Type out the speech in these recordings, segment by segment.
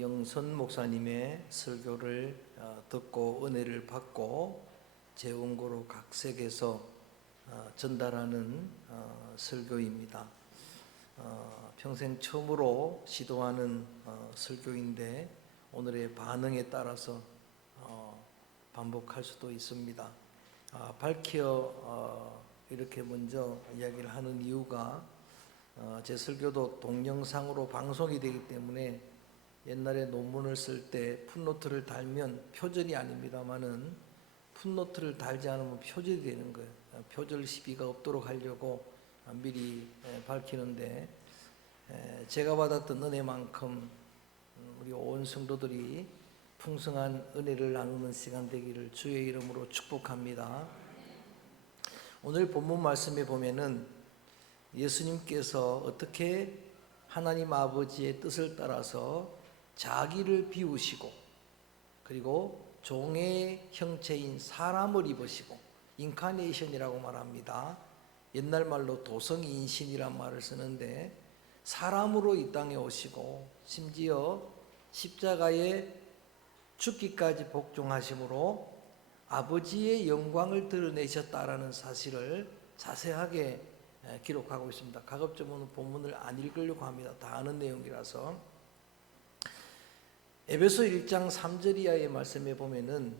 영선 목사님의 설교를 듣고 은혜를 받고 재원고로 각색해서 전달하는 설교입니다. 평생 처음으로 시도하는 설교인데 오늘의 반응에 따라서 반복할 수도 있습니다. 밝혀 이렇게 먼저 이야기를 하는 이유가 제 설교도 동영상으로 방송이 되기 때문에 옛날에 논문을 쓸 때 풋노트를 달면 표절이 아닙니다만은 풋노트를 달지 않으면 표절이 되는 거예요. 표절 시비가 없도록 하려고 미리 밝히는데 제가 받았던 은혜만큼 우리 온 성도들이 풍성한 은혜를 나누는 시간 되기를 주의 이름으로 축복합니다. 오늘 본문 말씀에 보면은 예수님께서 어떻게 하나님 아버지의 뜻을 따라서 자기를 비우시고 그리고 종의 형체인 사람을 입으시고 인카네이션이라고 말합니다. 옛날 말로 도성인신이란 말을 쓰는데 사람으로 이 땅에 오시고 심지어 십자가에 죽기까지 복종하심으로 아버지의 영광을 드러내셨다라는 사실을 자세하게 기록하고 있습니다. 가급적이면 본문을 안 읽으려고 합니다. 다 아는 내용이라서. 에베소 1장 3절 이하의 말씀에 보면은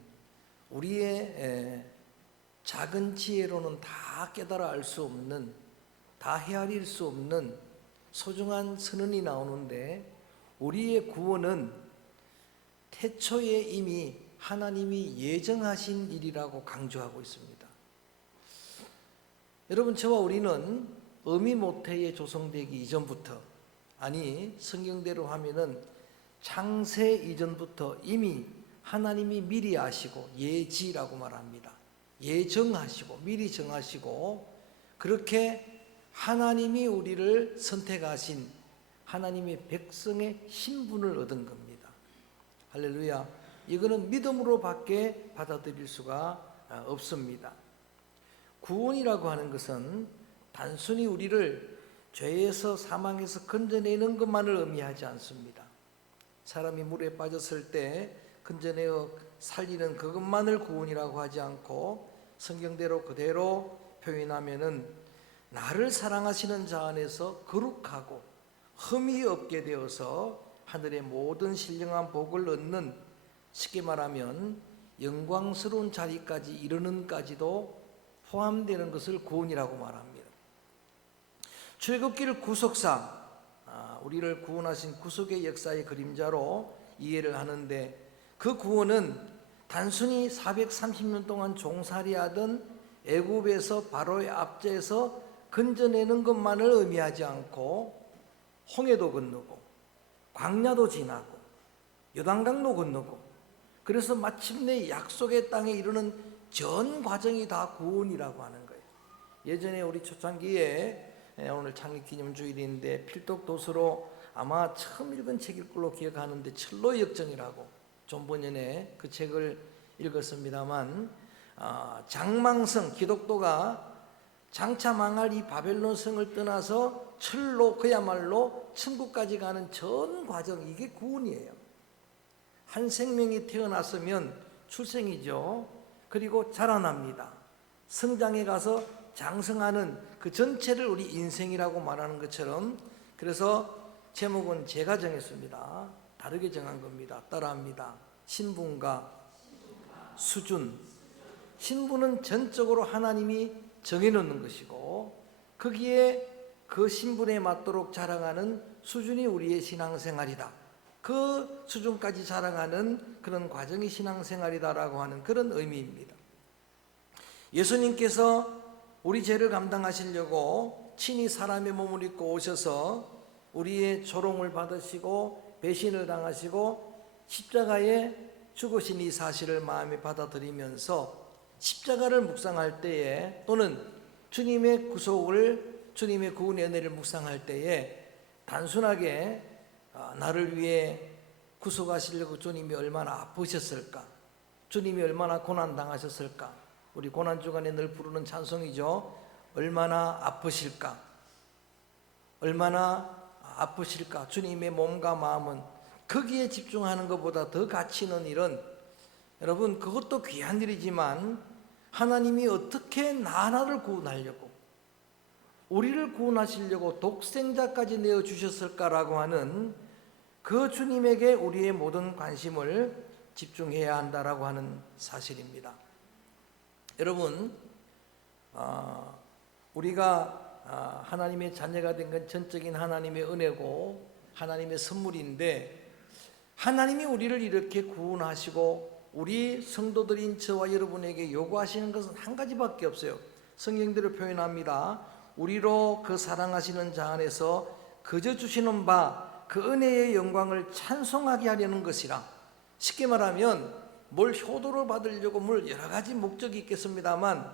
우리의 작은 지혜로는 다 깨달아 알 수 없는, 다 헤아릴 수 없는 소중한 선언이 나오는데 우리의 구원은 태초에 이미 하나님이 예정하신 일이라고 강조하고 있습니다. 여러분, 저와 우리는 어미 모태에 조성되기 이전부터, 아니 성경대로 하면은 창세 이전부터 이미 하나님이 미리 아시고 예지라고 말합니다. 예정하시고 미리 정하시고 그렇게 하나님이 우리를 선택하신 하나님의 백성의 신분을 얻은 겁니다. 할렐루야. 이거는 믿음으로 밖에 받아들일 수가 없습니다. 구원이라고 하는 것은 단순히 우리를 죄에서 사망에서 건져내는 것만을 의미하지 않습니다. 사람이 물에 빠졌을 때 건져내어 살리는 그것만을 구원이라고 하지 않고 성경대로 그대로 표현하면은 나를 사랑하시는 자 안에서 거룩하고 흠이 없게 되어서 하늘의 모든 신령한 복을 얻는, 쉽게 말하면 영광스러운 자리까지 이르는까지도 포함되는 것을 구원이라고 말합니다. 출애굽기를 구속사, 우리를 구원하신 구속의 역사의 그림자로 이해를 하는데 그 구원은 단순히 430년 동안 종살이하던 애굽에서 바로의 압제에서 건져내는 것만을 의미하지 않고 홍해도 건너고 광야도 지나고 요단강도 건너고 그래서 마침내 약속의 땅에 이르는 전 과정이 다 구원이라고 하는 거예요. 예전에 우리 초창기에 오늘 창립기념주일인데 필독도서로 아마 처음 읽은 책일 걸로 기억하는데 철로의 역정이라고 존 번연의 그 책을 읽었습니다만 장망성, 기독교가 장차 망할 이 바벨론 성을 떠나서 철로 그야말로 천국까지 가는 전 과정, 이게 구원이에요. 한 생명이 태어났으면 출생이죠. 그리고 자라납니다. 성장해 가서 장성하는 그 전체를 우리 인생이라고 말하는 것처럼, 그래서 제목은 제가 정했습니다. 다르게 정한 겁니다. 따라합니다. 신분과 수준. 신분은 전적으로 하나님이 정해놓는 것이고 거기에 그 신분에 맞도록 자라가는 수준이 우리의 신앙생활이다. 그 수준까지 자라가는 그런 과정이 신앙생활이다라고 하는 그런 의미입니다. 예수님께서 우리 죄를 감당하시려고 친히 사람의 몸을 입고 오셔서 우리의 조롱을 받으시고 배신을 당하시고 십자가에 죽으신 이 사실을 마음에 받아들이면서 십자가를 묵상할 때에 또는 주님의 구속을, 주님의 구원의 은혜를 묵상할 때에 단순하게 나를 위해 구속하시려고 주님이 얼마나 아프셨을까, 주님이 얼마나 고난당하셨을까, 우리 고난주간에 늘 부르는 찬송이죠. 얼마나 아프실까, 얼마나 아프실까. 주님의 몸과 마음은 거기에 집중하는 것보다 더 가치 있는 일은, 여러분, 그것도 귀한 일이지만 하나님이 어떻게 나를 구원하려고, 우리를 구원하시려고 독생자까지 내어주셨을까라고 하는 그 주님에게 우리의 모든 관심을 집중해야 한다라고 하는 사실입니다. 여러분, 우리가 하나님의 자녀가 된 건 전적인 하나님의 은혜고 하나님의 선물인데, 하나님이 우리를 이렇게 구원하시고 우리 성도들인 저와 여러분에게 요구하시는 것은 한 가지밖에 없어요. 성경대로 표현합니다. 우리로 그 사랑하시는 자 안에서 거저 주시는 바 그 은혜의 영광을 찬송하게 하려는 것이라. 쉽게 말하면 뭘 효도를 받으려고 뭘 여러 가지 목적이 있겠습니다만,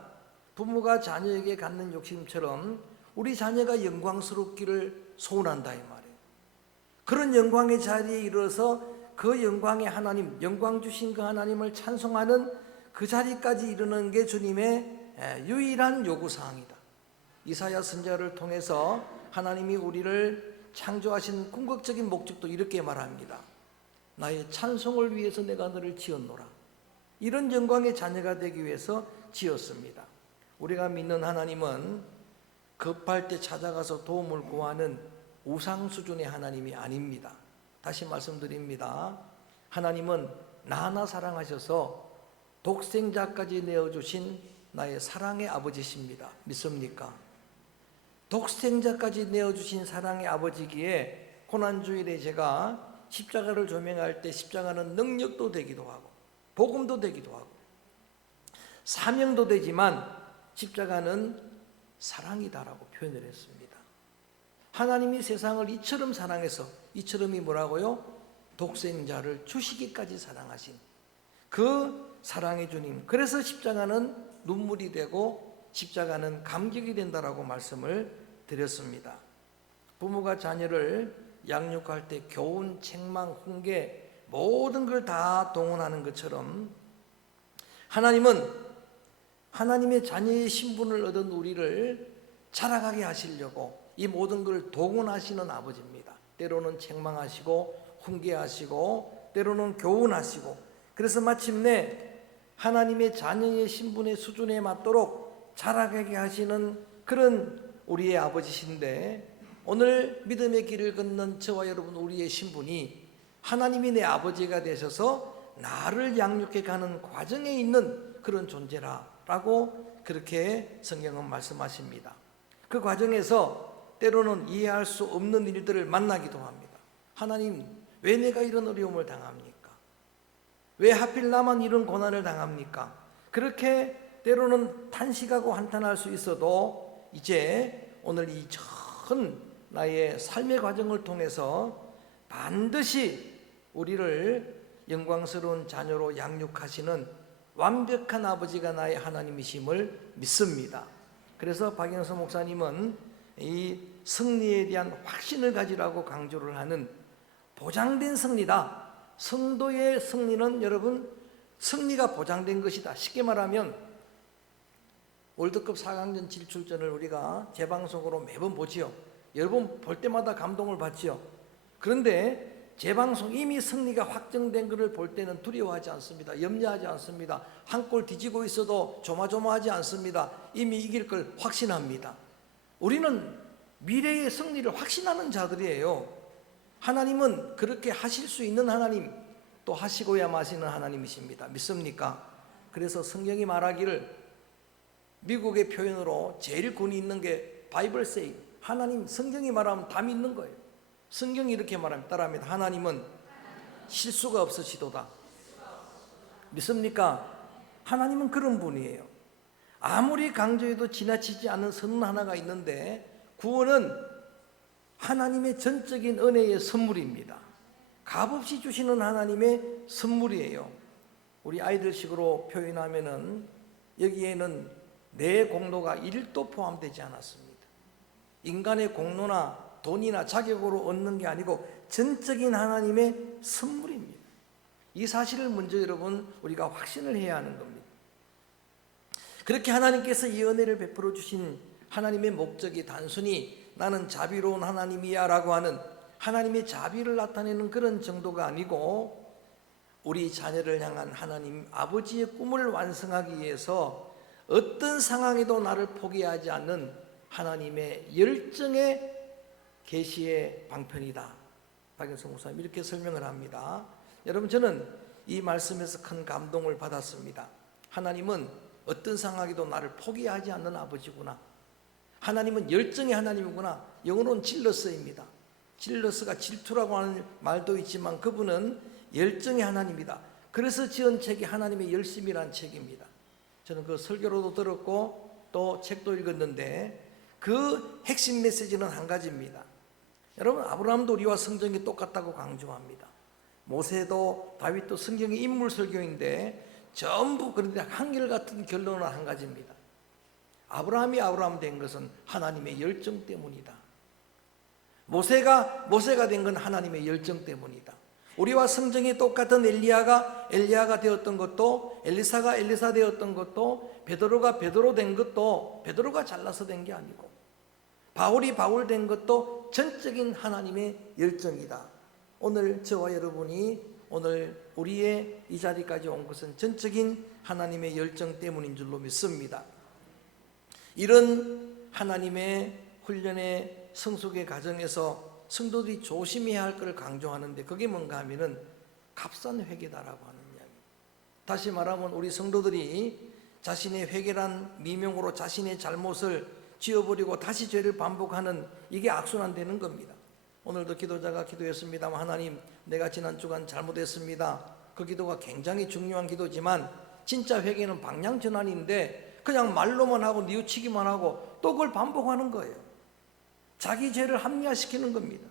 부모가 자녀에게 갖는 욕심처럼 우리 자녀가 영광스럽기를 소원한다 이 말이에요. 그런 영광의 자리에 이르러서 그 영광의 하나님, 영광 주신 그 하나님을 찬송하는 그 자리까지 이르는 게 주님의 유일한 요구사항이다. 이사야 선지자를 통해서 하나님이 우리를 창조하신 궁극적인 목적도 이렇게 말합니다. 나의 찬송을 위해서 내가 너를 지었노라. 이런 영광의 자녀가 되기 위해서 지었습니다. 우리가 믿는 하나님은 급할 때 찾아가서 도움을 구하는 우상 수준의 하나님이 아닙니다. 다시 말씀드립니다. 하나님은 나 하나 사랑하셔서 독생자까지 내어주신 나의 사랑의 아버지십니다. 믿습니까? 독생자까지 내어주신 사랑의 아버지기에 고난주일에 제가 십자가를 조명할 때 십자가는 능력도 되기도 하고 복음도 되기도 하고 사명도 되지만 십자가는 사랑이다라고 표현을 했습니다. 하나님이 세상을 이처럼 사랑해서, 이처럼이 뭐라고요? 독생자를 주시기까지 사랑하신 그 사랑의 주님. 그래서 십자가는 눈물이 되고 십자가는 감격이 된다라고 말씀을 드렸습니다. 부모가 자녀를 양육할 때 교훈, 책망, 훈계 모든 걸 다 동원하는 것처럼 하나님은 하나님의 자녀의 신분을 얻은 우리를 자라가게 하시려고 이 모든 걸 동원하시는 아버지입니다. 때로는 책망하시고 훈계하시고 때로는 교훈하시고, 그래서 마침내 하나님의 자녀의 신분의 수준에 맞도록 자라가게 하시는 그런 우리의 아버지신데, 오늘 믿음의 길을 걷는 저와 여러분, 우리의 신분이 하나님이 내 아버지가 되셔서 나를 양육해 가는 과정에 있는 그런 존재라라고 그렇게 성경은 말씀하십니다. 그 과정에서 때로는 이해할 수 없는 일들을 만나기도 합니다. 하나님, 왜 내가 이런 어려움을 당합니까? 왜 하필 나만 이런 고난을 당합니까? 그렇게 때로는 탄식하고 한탄할 수 있어도 이제 오늘 이 전 나의 삶의 과정을 통해서 반드시 우리를 영광스러운 자녀로 양육하시는 완벽한 아버지가 나의 하나님이심을 믿습니다. 그래서 박영서 목사님은 이 승리에 대한 확신을 가지라고 강조를 하는 보장된 승리다. 성도의 승리는 여러분 승리가 보장된 것이다. 쉽게 말하면 월드컵 4강전 진출전을 우리가 재방송으로 매번 보지요. 여러분 볼 때마다 감동을 받지요. 그런데 재방송 이미 승리가 확정된 것을 볼 때는 두려워하지 않습니다. 염려하지 않습니다. 한 골 뒤지고 있어도 조마조마하지 않습니다. 이미 이길 걸 확신합니다. 우리는 미래의 승리를 확신하는 자들이에요. 하나님은 그렇게 하실 수 있는 하나님, 또 하시고야 마시는 하나님이십니다. 믿습니까? 그래서 성경이 말하기를 미국의 표현으로 제일 권위 있는 게 바이블 세이, 하나님 성경이 말하면 다 믿는 거예요. 성경이 이렇게 말합니다. 따라합니다. 하나님은 실수가 없으시도다. 믿습니까? 하나님은 그런 분이에요. 아무리 강조해도 지나치지 않은 선언 하나가 있는데, 구원은 하나님의 전적인 은혜의 선물입니다. 값없이 주시는 하나님의 선물이에요. 우리 아이들식으로 표현하면은 여기에는 내 공로가 1도 포함되지 않았습니다. 인간의 공로나 돈이나 자격으로 얻는 게 아니고 전적인 하나님의 선물입니다. 이 사실을 먼저 여러분 우리가 확신을 해야 하는 겁니다. 그렇게 하나님께서 이 은혜를 베풀어 주신 하나님의 목적이 단순히 나는 자비로운 하나님이야 라고 하는 하나님의 자비를 나타내는 그런 정도가 아니고 우리 자녀를 향한 하나님 아버지의 꿈을 완성하기 위해서 어떤 상황에도 나를 포기하지 않는 하나님의 열정의 계시의 방편이다. 박영성 목사님 이렇게 설명을 합니다. 여러분, 저는 이 말씀에서 큰 감동을 받았습니다. 하나님은 어떤 상황에도 나를 포기하지 않는 아버지구나. 하나님은 열정의 하나님이구나. 영어로는 질러스입니다. 질러스가 질투라고 하는 말도 있지만 그분은 열정의 하나님이다. 그래서 지은 책이 하나님의 열심이라는 책입니다. 저는 그 설교로도 들었고 또 책도 읽었는데 그 핵심 메시지는 한 가지입니다. 여러분, 아브라함도 우리와 성경이 똑같다고 강조합니다. 모세도 다윗도 성경의 인물 설교인데 전부 그런데 한결같은 결론은 한 가지입니다. 아브라함이 아브라함 된 것은 하나님의 열정 때문이다. 모세가 된 건 하나님의 열정 때문이다. 우리와 성정이 똑같은 엘리야가 되었던 것도, 엘리사가 엘리사 되었던 것도, 베드로가 베드로 된 것도 베드로가 잘나서 된 게 아니고, 바울이 바울 된 것도 전적인 하나님의 열정이다. 오늘 저와 여러분이 오늘 우리의 이 자리까지 온 것은 전적인 하나님의 열정 때문인 줄로 믿습니다. 이런 하나님의 훈련의 성숙의 과정에서 성도들이 조심해야 할 것을 강조하는데 그게 뭔가 하면은 값싼 회개다라고 하는 이야기. 다시 말하면 우리 성도들이 자신의 회개란 미명으로 자신의 잘못을 지워버리고 다시 죄를 반복하는 이게 악순환되는 겁니다. 오늘도 기도자가 기도했습니다만, 하나님, 내가 지난 주간 잘못했습니다. 그 기도가 굉장히 중요한 기도지만 진짜 회개는 방향 전환인데 그냥 말로만 하고 뉘우치기만 하고 또 그걸 반복하는 거예요. 자기 죄를 합리화시키는 겁니다.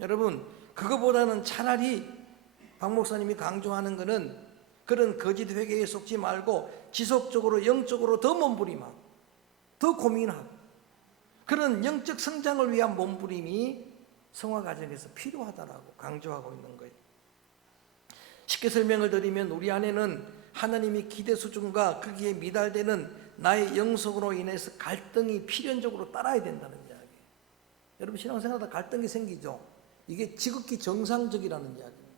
여러분, 그거보다는 차라리 박 목사님이 강조하는 것은 그런 거짓 회개에 속지 말고 지속적으로 영적으로 더 몸부림하고 더 고민하고 그런 영적 성장을 위한 몸부림이 성화 과정에서 필요하다라고 강조하고 있는 거예요. 쉽게 설명을 드리면 우리 안에는 하나님의 기대 수준과 거기에 미달되는 나의 영성으로 인해서 갈등이 필연적으로 따라야 된다는 이야기예요. 여러분, 신앙생활하다 갈등이 생기죠. 이게 지극히 정상적이라는 이야기입니다.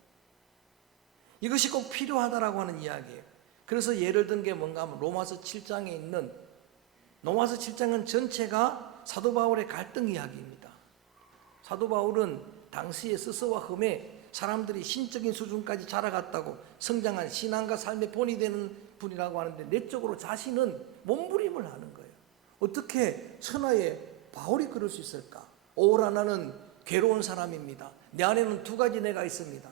이것이 꼭 필요하다라고 하는 이야기예요. 그래서 예를 든 게 뭔가 하면 로마서 7장에 있는, 로마서 7장은 전체가 사도 바울의 갈등 이야기입니다. 사도 바울은 당시의 스스와 흠에 사람들이 신적인 수준까지 자라갔다고 성장한 신앙과 삶의 본이 되는 분이라고 하는데 내적으로 자신은 몸부림을 하는 거예요. 어떻게 천하에 바울이 그럴 수 있을까? 오라, 나는 괴로운 사람입니다. 내 안에는 두 가지 내가 있습니다.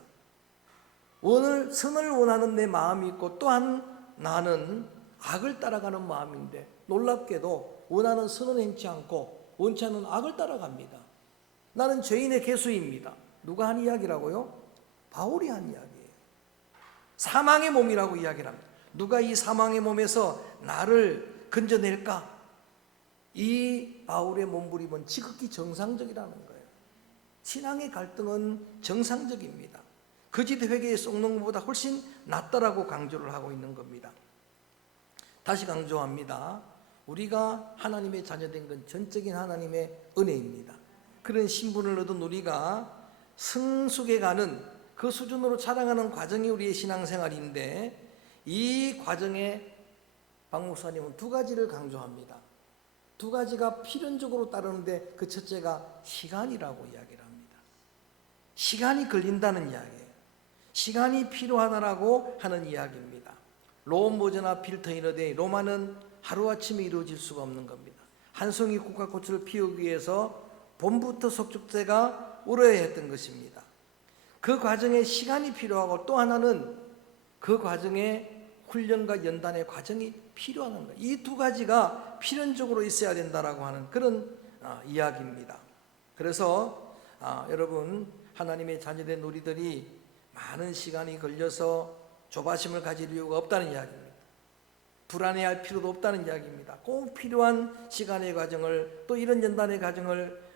선을 원하는 내 마음이 있고 또한 나는 악을 따라가는 마음인데 놀랍게도 원하는 선은 행치 않고 원치 않는 악을 따라갑니다. 나는 죄인의 개수입니다. 누가 한 이야기라고요? 바울이 한 이야기예요. 사망의 몸이라고 이야기를 합니다. 누가 이 사망의 몸에서 나를 건져낼까? 이 바울의 몸부림은 지극히 정상적이라는 거예요. 신앙의 갈등은 정상적입니다. 거짓 회개에 썩는 것보다 훨씬 낫다라고 강조를 하고 있는 겁니다. 다시 강조합니다. 우리가 하나님의 자녀된 건 전적인 하나님의 은혜입니다. 그런 신분을 얻은 우리가 성숙해 가는 그 수준으로 자라가는 과정이 우리의 신앙생활인데 이 과정에 박 목사님은 두 가지를 강조합니다. 두 가지가 필연적으로 따르는데 그 첫째가 시간이라고 이야기를 합니다. 시간이 걸린다는 이야기예요. 시간이 필요하다라고 하는 이야기입니다. 롬 모저나 필터이너데 로마는 하루아침에 이루어질 수가 없는 겁니다. 한 송이 국화꽃을 피우기 위해서 봄부터 속축제가 울어야 했던 것입니다. 그 과정에 시간이 필요하고 또 하나는 그 과정에 훈련과 연단의 과정이 필요한 거예요. 이 두 가지가 필연적으로 있어야 된다라고 하는 그런 이야기입니다. 그래서 여러분, 하나님의 자녀된 우리들이 많은 시간이 걸려서 조바심을 가질 이유가 없다는 이야기입니다. 불안해할 필요도 없다는 이야기입니다. 꼭 필요한 시간의 과정을 또 이런 연단의 과정을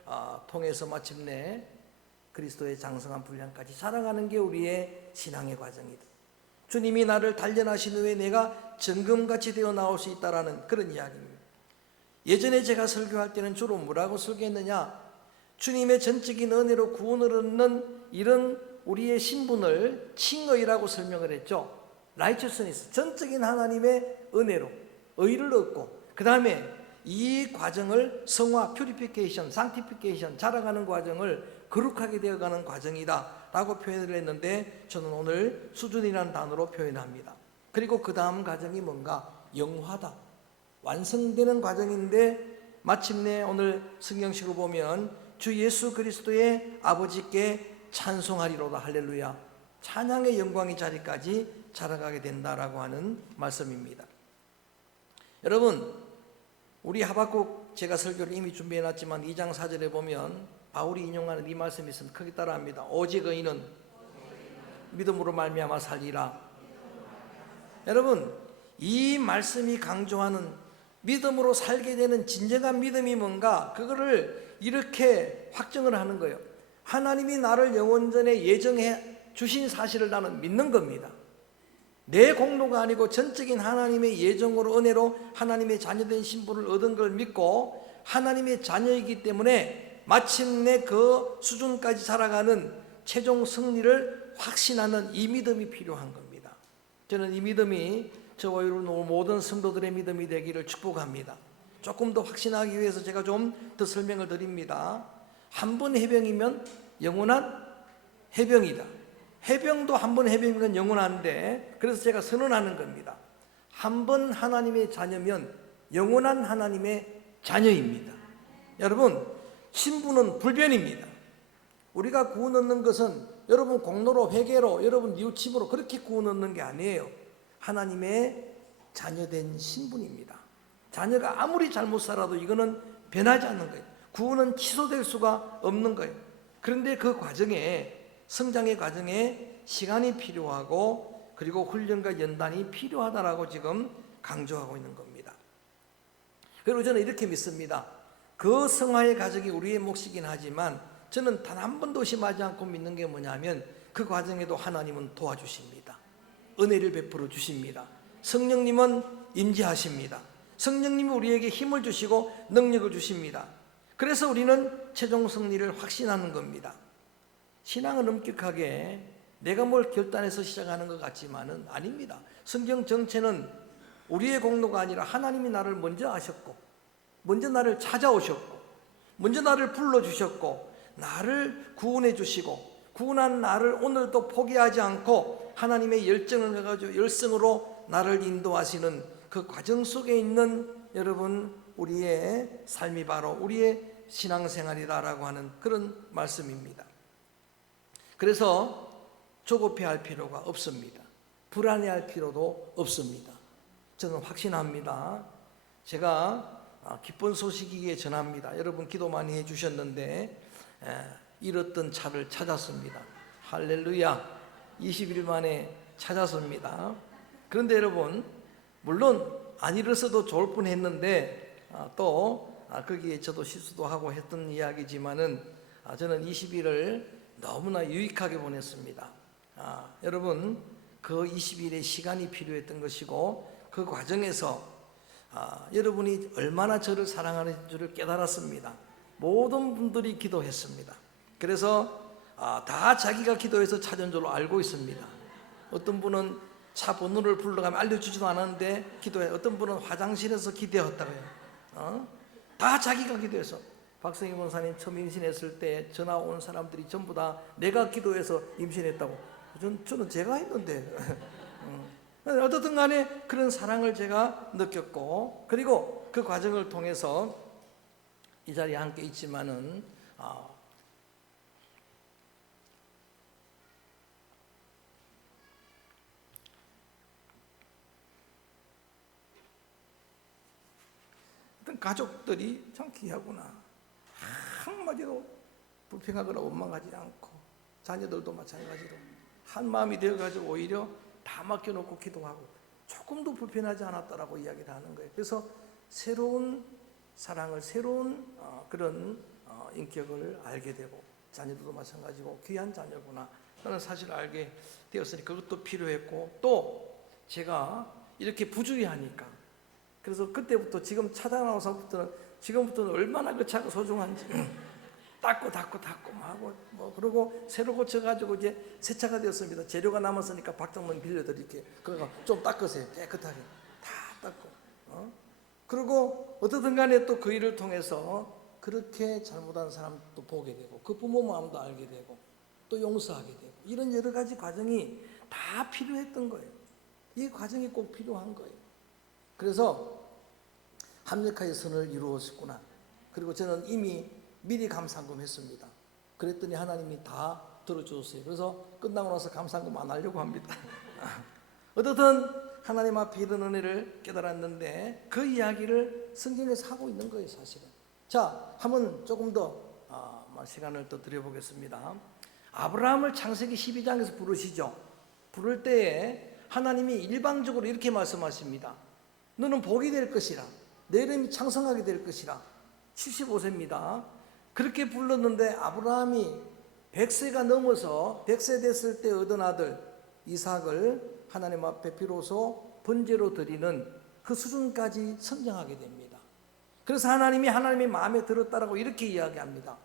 통해서 마침내 그리스도의 장성한 분량까지 자라가는 게 우리의 신앙의 과정이다. 주님이 나를 단련하신 후에 내가 정금같이 되어 나올 수 있다라는 그런 이야기입니다. 예전에 제가 설교할 때는 주로 뭐라고 설교했느냐? 주님의 전적인 은혜로 구원을 얻는 이런 우리의 신분을 칭의라고 설명을 했죠. righteousness, 전적인 하나님의 은혜로 의를 얻고, 그 다음에 이 과정을 성화, purification, sanctification, 자라가는 과정을 거룩하게 되어가는 과정이다 라고 표현을 했는데, 저는 오늘 수준이라는 단어로 표현합니다. 그리고 그 다음 과정이 뭔가? 영화다, 완성되는 과정인데, 마침내 오늘 성경식으로 보면 주 예수 그리스도의 아버지께 찬송하리로다, 할렐루야, 찬양의 영광의 자리까지 자라가게 된다라고 하는 말씀입니다. 여러분, 우리 하박국, 제가 설교를 이미 준비해놨지만 2장 4절에 보면 바울이 인용하는 이 말씀이 있으면 크게 따라합니다. 오직 의인은 믿음으로 말미암아 살리라. 여러분, 이 말씀이 강조하는 믿음으로 살게 되는 진정한 믿음이 뭔가, 그거를 이렇게 확정을 하는 거예요. 하나님이 나를 영원전에 예정해 주신 사실을 나는 믿는 겁니다. 내 공로가 아니고 전적인 하나님의 예정으로, 은혜로 하나님의 자녀된 신분을 얻은 걸 믿고, 하나님의 자녀이기 때문에 마침내 그 수준까지 자라가는 최종 승리를 확신하는 이 믿음이 필요한 겁니다. 저는 이 믿음이 저와 여러분 모든 성도들의 믿음이 되기를 축복합니다. 조금 더 확신하기 위해서 제가 좀 더 설명을 드립니다. 한 번 해병이면 영원한 해병이다. 해병도 한 번 해병이면 영원한데, 그래서 제가 선언하는 겁니다. 한 번 하나님의 자녀면 영원한 하나님의 자녀입니다. 여러분, 신분은 불변입니다. 우리가 구원 얻는 것은 여러분 공로로, 회개로, 여러분 뉘우침으로 그렇게 구원 얻는 게 아니에요. 하나님의 자녀된 신분입니다. 자녀가 아무리 잘못 살아도 이거는 변하지 않는 거예요. 구원은 취소될 수가 없는 거예요. 그런데 그 과정에, 성장의 과정에 시간이 필요하고, 그리고 훈련과 연단이 필요하다라고 지금 강조하고 있는 겁니다. 그리고 저는 이렇게 믿습니다. 그 성화의 과정이 우리의 몫이긴 하지만, 저는 단 한 번도 의심하지 않고 믿는 게 뭐냐면, 그 과정에도 하나님은 도와주십니다. 은혜를 베풀어 주십니다. 성령님은 임재하십니다. 성령님이 우리에게 힘을 주시고 능력을 주십니다. 그래서 우리는 최종 승리를 확신하는 겁니다. 신앙은 엄격하게 내가 뭘 결단해서 시작하는 것 같지만은 아닙니다. 성경 전체는 우리의 공로가 아니라 하나님이 나를 먼저 아셨고, 먼저 나를 찾아오셨고, 먼저 나를 불러주셨고, 나를 구원해 주시고, 구원한 나를 오늘도 포기하지 않고 하나님의 열정을 가지고 열성으로 나를 인도하시는 그 과정 속에 있는 여러분, 우리의 삶이 바로 우리의 신앙생활이다라고 하는 그런 말씀입니다. 그래서 조급해할 필요가 없습니다. 불안해할 필요도 없습니다. 저는 확신합니다. 제가 기쁜 소식이기에 전합니다. 여러분 기도 많이 해주셨는데 잃었던 차를 찾았습니다. 할렐루야. 20일 만에 찾았습니다. 그런데 여러분, 물론 안 잃었어도 좋을 뻔했는데 거기에 저도 실수도 하고 했던 이야기지만은 저는 20일을 너무나 유익하게 보냈습니다. 여러분, 그 20일의 시간이 필요했던 것이고, 그 과정에서 여러분이 얼마나 저를 사랑하는 줄을 깨달았습니다. 모든 분들이 기도했습니다. 그래서 다 자기가 기도해서 찾은 줄로 알고 있습니다. 어떤 분은 차 번호를 불러가면 알려주지도 않았는데 기도해. 어떤 분은 화장실에서 기도했다고 해요. 다 자기가 기도해서. 박성희 권사님 처음 임신했을 때 전화 온 사람들이 전부 다 내가 기도해서 임신했다고. 저는 제가 했는데. 어떻든 간에 그런 사랑을 제가 느꼈고, 그리고 그 과정을 통해서 이 자리에 함께 있지만은 어떤 가족들이 참 귀하구나. 한마디로 불평하거나 원망하지 않고, 자녀들도 마찬가지로 한 마음이 되어가지고 오히려 다 맡겨놓고 기도하고 조금도 불편하지 않았다라고 이야기를 하는 거예요. 그래서 새로운 사랑을, 새로운 그런 인격을 알게 되고, 자녀들도 마찬가지고 귀한 자녀구나 라는 사실을 알게 되었으니 그것도 필요했고, 또 제가 이렇게 부주의하니까, 그래서 그때부터 지금 찾아나와서부터는 지금부터는 얼마나 그 차가 소중한지 닦고 하고 그러고 새로 고쳐가지고 이제 새 차가 되었습니다. 재료가 남았으니까 박장님 빌려드릴게요. 그러니까 좀 닦으세요. 깨끗하게 다 닦고. 그리고 어떻든 간에 또 그 일을 통해서 그렇게 잘못한 사람도 보게 되고 그 부모 마음도 알게 되고 또 용서하게 되고 이런 여러 가지 과정이 다 필요했던 거예요. 이 과정이 꼭 필요한 거예요. 그래서 합력하여 선을 이루었구나. 그리고 저는 이미 미리 감상금 했습니다. 그랬더니 하나님이 다 들어주셨어요. 그래서 끝나고 나서 감상금 안 하려고 합니다. 어떻든 하나님 앞에 이런 은혜를 깨달았는데 그 이야기를 성경에서 하고 있는 거예요, 사실은. 자, 한번 조금 더 시간을 또 드려보겠습니다. 아브라함을 창세기 12장에서 부르시죠. 부를 때에 하나님이 일방적으로 이렇게 말씀하십니다. 너는 복이 될 것이라. 내 이름이 창성하게 될 것이라. 75세입니다. 그렇게 불렀는데 아브라함이 100세가 넘어서 100세 됐을 때 얻은 아들 이삭을 하나님 앞에 비로소 번제로 드리는 그 수준까지 성장하게 됩니다. 그래서 하나님이 마음에 들었다라고 이렇게 이야기합니다.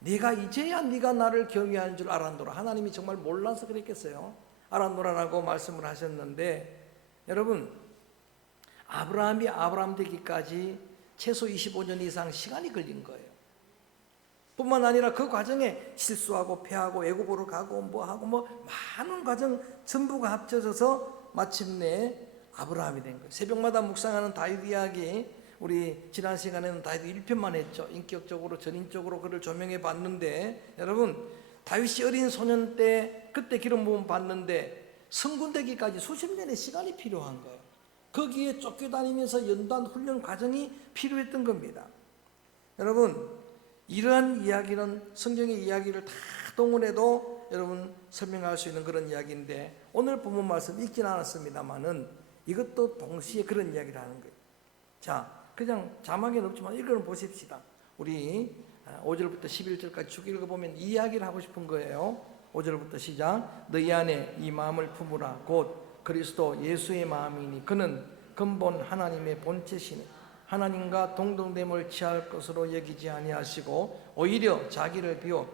네가 이제야 네가 나를 경외하는 줄 알았노라. 하나님이 정말 몰라서 그랬겠어요. 알았노라라고 말씀을 하셨는데, 여러분, 아브라함이 아브라함 되기까지 최소 25년 이상 시간이 걸린 거예요. 뿐만 아니라 그 과정에 실수하고 패하고 애굽으로 가고 많은 과정 전부가 합쳐져서 마침내 아브라함이 된 거예요. 새벽마다 묵상하는 다윗 이야기, 우리 지난 시간에는 다윗 1편만 했죠. 인격적으로 전인적으로 그를 조명해 봤는데, 여러분, 다윗이 어린 소년 때 그때 기름 부음 받는데 성군 되기까지 수십 년의 시간이 필요한 거예요. 거기에 쫓겨다니면서 연단 훈련 과정이 필요했던 겁니다. 여러분, 이러한 이야기는 성경의 이야기를 다 동원해도 여러분 설명할 수 있는 그런 이야기인데, 오늘 본문 말씀 읽지는 않았습니다만은 이것도 동시에 그런 이야기를 하는 거예요. 자, 그냥 자막에는 없지만 읽어 보십시다. 우리 5절부터 11절까지 쭉 읽어보면 이 이야기를 하고 싶은 거예요. 5절부터 시작. 너희 안에 이 마음을 품으라. 곧 그리스도 예수의 마음이니 그는 근본 하나님의 본체시니 하나님과 동등됨을 취할 것으로 여기지 아니하시고 오히려 자기를 비워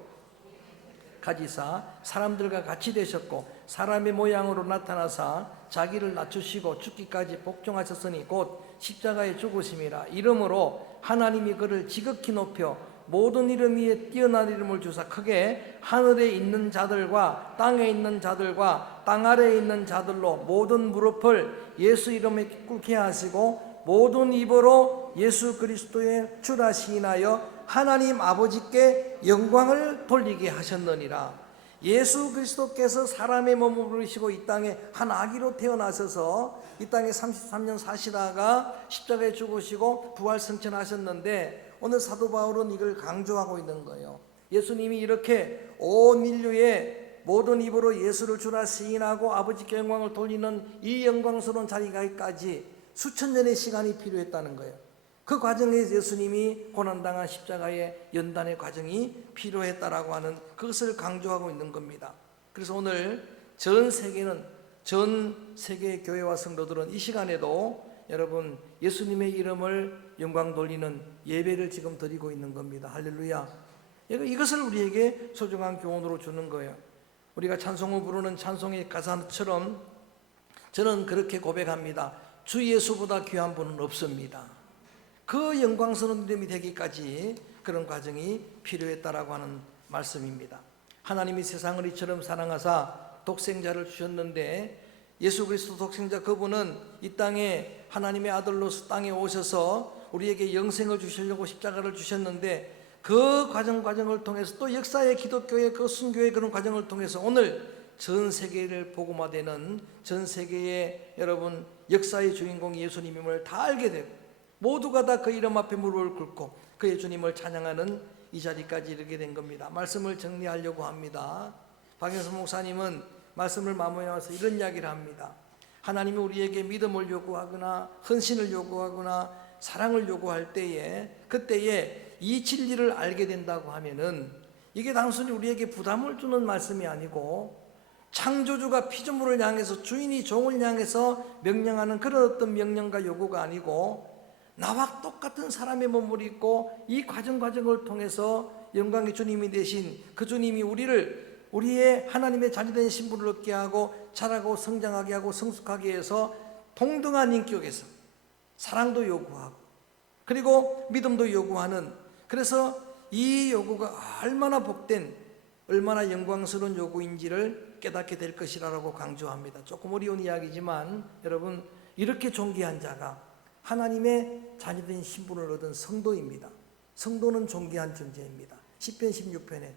가지사 사람들과 같이 되셨고 사람의 모양으로 나타나사 자기를 낮추시고 죽기까지 복종하셨으니 곧 십자가에 죽으심이라. 이러므로 하나님이 그를 지극히 높여 모든 이름 위에 뛰어난 이름을 주사 크게 하늘에 있는 자들과 땅에 있는 자들과 땅 아래에 있는 자들로 모든 무릎을 예수 이름에 꿇게 하시고 모든 입으로 예수 그리스도의 주라 시인하여 하나님 아버지께 영광을 돌리게 하셨느니라. 예수 그리스도께서 사람의 몸을 부르시고 이 땅에 한 아기로 태어나셔서 이 땅에 33년 사시다가 십자가에 죽으시고 부활 승천하셨는데, 오늘 사도 바울은 이걸 강조하고 있는 거예요. 예수님이 이렇게 온 인류의 모든 입으로 예수를 주라 시인하고 아버지께 영광을 돌리는 이 영광스러운 자리까지 수천 년의 시간이 필요했다는 거예요. 그 과정에 예수님이 고난당한 십자가의 연단의 과정이 필요했다라고 하는 그것을 강조하고 있는 겁니다. 그래서 오늘 전 세계의 교회와 성도들은 이 시간에도 여러분 예수님의 이름을 영광 돌리는 예배를 지금 드리고 있는 겁니다. 할렐루야. 이것을 우리에게 소중한 교훈으로 주는 거예요. 우리가 찬송을 부르는 찬송의 가사처럼 저는 그렇게 고백합니다. 주 예수보다 귀한 분은 없습니다. 그 영광스러운 이름이 되기까지 그런 과정이 필요했다라고 하는 말씀입니다. 하나님이 세상을 이처럼 사랑하사 독생자를 주셨는데, 예수 그리스도 독생자 그분은 이 땅에 하나님의 아들로서 땅에 오셔서 우리에게 영생을 주시려고 십자가를 주셨는데, 그 과정을 통해서 또 역사의 기독교의 그 순교의 그런 과정을 통해서 오늘 전 세계를 복음화되는 전 세계의 여러분 역사의 주인공 예수님임을 다 알게 되고 모두가 다 그 이름 앞에 무릎을 꿇고 그의 주님을 찬양하는 이 자리까지 이르게 된 겁니다. 말씀을 정리하려고 합니다. 박영선 목사님은 말씀을 마무리하면서 이런 이야기를 합니다. 하나님이 우리에게 믿음을 요구하거나 헌신을 요구하거나 사랑을 요구할 때에 그때에 이 진리를 알게 된다고 하면은 이게 단순히 우리에게 부담을 주는 말씀이 아니고 창조주가 피조물을 향해서 주인이 종을 향해서 명령하는 그런 어떤 명령과 요구가 아니고 나와 똑같은 사람의 몸을 입고 이 과정을 통해서 영광의 주님이 되신 그 주님이 우리의 하나님의 자녀된 신분을 얻게 하고 자라고 성장하게 하고 성숙하게 해서 동등한 인격에서 사랑도 요구하고 그리고 믿음도 요구하는, 그래서 이 요구가 얼마나 복된 얼마나 영광스러운 요구인지를 깨닫게 될 것이라고 강조합니다. 조금 어려운 이야기지만 여러분, 이렇게 존귀한 자가 하나님의 자녀된 신분을 얻은 성도입니다. 성도는 존귀한 존재입니다. 시편 16편에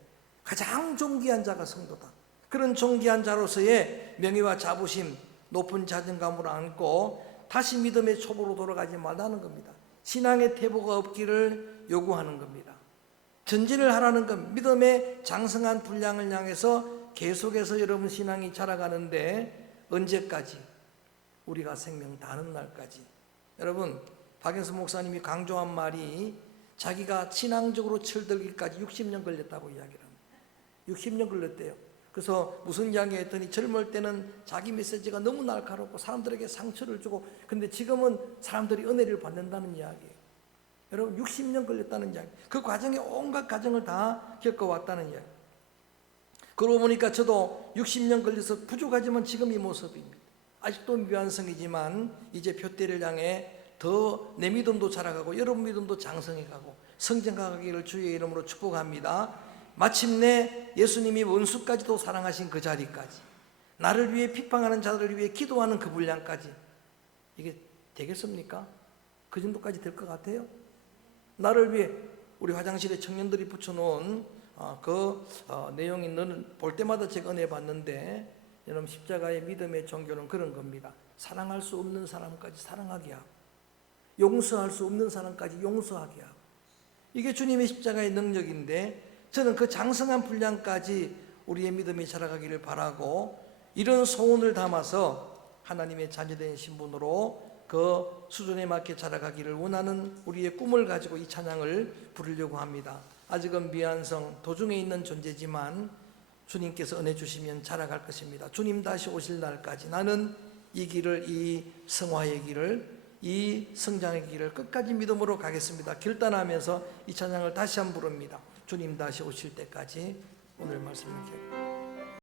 가장 존귀한 자가 성도다. 그런 존귀한 자로서의 명예와 자부심, 높은 자존감을 안고 다시 믿음의 초보로 돌아가지 말라는 겁니다. 신앙의 퇴보가 없기를 요구하는 겁니다. 전진을 하라는 것, 믿음의 장성한 분량을 향해서 계속해서 여러분 신앙이 자라가는데 언제까지? 우리가 생명 다하는 날까지. 여러분, 박영수 목사님이 강조한 말이 자기가 신앙적으로 철들기까지 60년 걸렸다고 이야기를 합니다. 60년 걸렸대요. 그래서 무슨 이야기 했더니 젊을 때는 자기 메시지가 너무 날카롭고 사람들에게 상처를 주고, 근데 지금은 사람들이 은혜를 받는다는 이야기예요. 여러분, 60년 걸렸다는 이야기. 그 과정에 온갖 과정을 다 겪어왔다는 이야기. 그러고 보니까 저도 60년 걸려서 부족하지만 지금 이 모습입니다. 아직도 미완성이지만 이제 표대를 향해 더 내 믿음도 자라가고 여러분 믿음도 장성해가고 성장하기를 주의 이름으로 축복합니다. 마침내 예수님이 원수까지도 사랑하신 그 자리까지, 나를 위해 핍박하는 자들을 위해 기도하는 그 분량까지, 이게 되겠습니까? 그 정도까지 될 것 같아요? 나를 위해 우리 화장실에 청년들이 붙여놓은 내용이 너는 볼 때마다 제가 은혜 받는데, 여러분 십자가의 믿음의 종교는 그런 겁니다. 사랑할 수 없는 사람까지 사랑하게 하고 용서할 수 없는 사람까지 용서하게 하고, 이게 주님의 십자가의 능력인데 저는 그 장성한 분량까지 우리의 믿음이 자라가기를 바라고 이런 소원을 담아서 하나님의 자녀된 신분으로 그 수준에 맞게 자라가기를 원하는 우리의 꿈을 가지고 이 찬양을 부르려고 합니다. 아직은 미완성 도중에 있는 존재지만 주님께서 은혜 주시면 자라갈 것입니다. 주님 다시 오실 날까지 나는 이 길을, 이 성화의 길을, 이 성장의 길을 끝까지 믿음으로 가겠습니다. 결단하면서 이 찬양을 다시 한번 부릅니다. 주님 다시 오실 때까지. 오늘 말씀을 기억합니다.